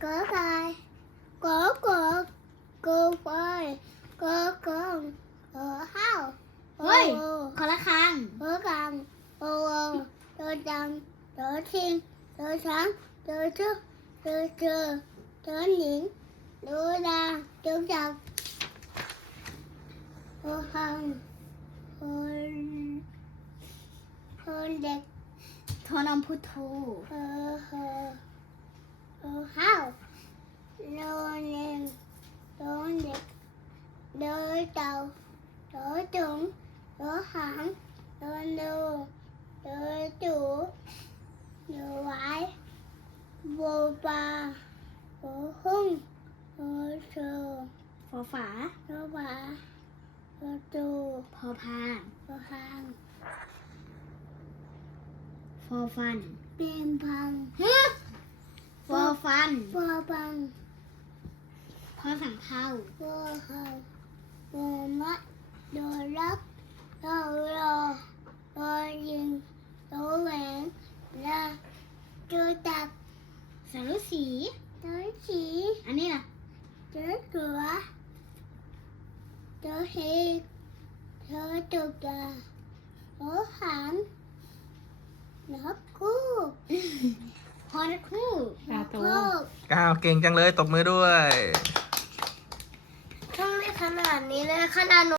có ai có có cô ơi có có ở hao เฮ้ยคนละครัง có cần ô ô tôi trần tôi thiên tôi sáng tôi trước tôi trừ tôi nhiễn tôi ra tôi trần ô hồng hôn hôn đẹp ทอนอมพุทโธ ô hơ ô hao ออเออข้าวโลนึงโลเด็กโลเต่าโลจุงโลหางโลนูโลจูโลไว้โบปลาโบหุ่งโบเสือฟอฝาโบหมาโบตูพอพานโบหางฟอฟัน เป็นพังฟอฟันโบบัง พอสังเภาโบหางโบมัดโดรับโดรอโดยิงโดแหวนและจูตักสารุสีโดสีอันนี้ล่ะโดตัวโดเฮกโดตุกาโดหางนกคู่พอนักคู่นกคู่ก้าวเก่งจังเลยตบมือด้วย ขนาดนี้เลยขนาดหนู